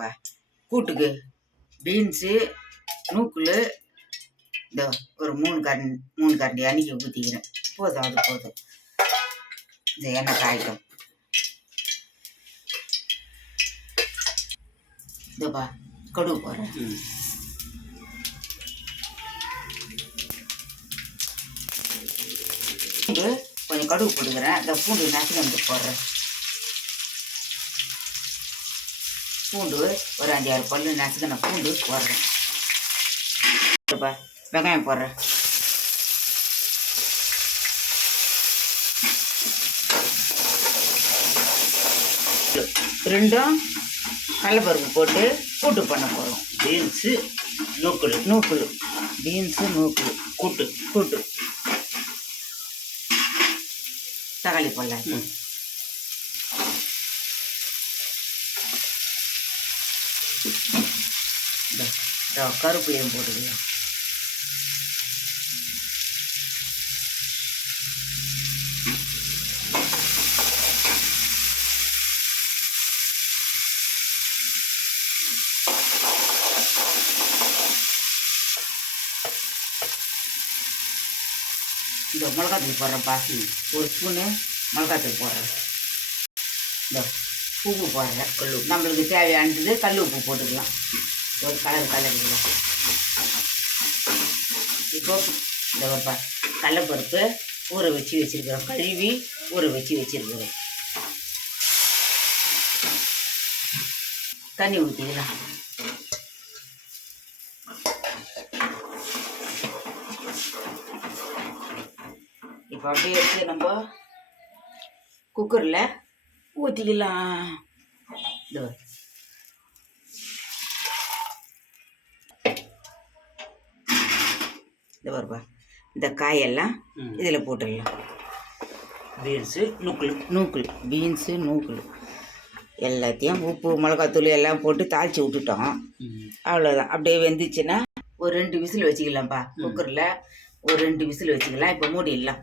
போடுறேன்ப்பா. கூட்டுக்கு பீன்ஸு, நூக்குல், இந்த ஒரு 3 கரண்டி அன்னைக்கு ஊற்றிக்கிறேன். போதும், அது போதும். இந்த எண்ணெய் காய்ட்டும். இதோப்பா கடுகு போடுறேன். பூண்டு கொஞ்சம் கடுகு போட்டுக்கிறேன். இந்த பூண்டு நசுக்கு வந்து போடுறேன். பூண்டு ஒரு 5-6 பல்லு நசுக்கின பூண்டு போடுறேன். வெங்காயம் போடுறேன். ரெண்டும் கடலைப்பருப்பு போட்டு கூட்டு பண்ண போகிறோம். பீன்ஸு நூக்குல் பீன்ஸு நூக்குல் கூட்டு. தக்காளி போடலாம். கருப்பையும் போட்டுக்கலாம். இந்த மிளகாத்தூள் போடுறேன்ப்பா. ஒரு ஸ்பூனு மிளகாத்தூள் போடுறேன். இந்த உப்பு போடுறேன். நம்மளுக்கு தேவையானது கல் உப்பு போட்டுக்கலாம். ஒரு கலரிக்கலாம். இப்போ இந்த கடலைப்பருப்பு ஊற வச்சு வச்சுருக்கிறோம். கழுவி ஊற வச்சு வச்சுருக்கிறோம். தண்ணி ஊற்றிக்கலாம். இப்போ அப்படியே எடுத்து நம்ம குக்கரில் ஊற்றிக்கலாம். இந்த வருப்பா, இந்த காயெல்லாம் இதில் போட்டுடலாம். பீன்ஸு பீன்ஸு நூக்குல் எல்லாத்தையும் உப்பு மிளகாத்தூள் எல்லாம் போட்டு தாளித்து விட்டுட்டோம். அவ்வளோதான். அப்படியே வெந்துச்சுன்னா ஒரு 2 விசில் வச்சுக்கலாம்ப்பா. குக்கரில் ஒரு 2 விசில் வச்சுக்கலாம். இப்போ மூடிடலாம்.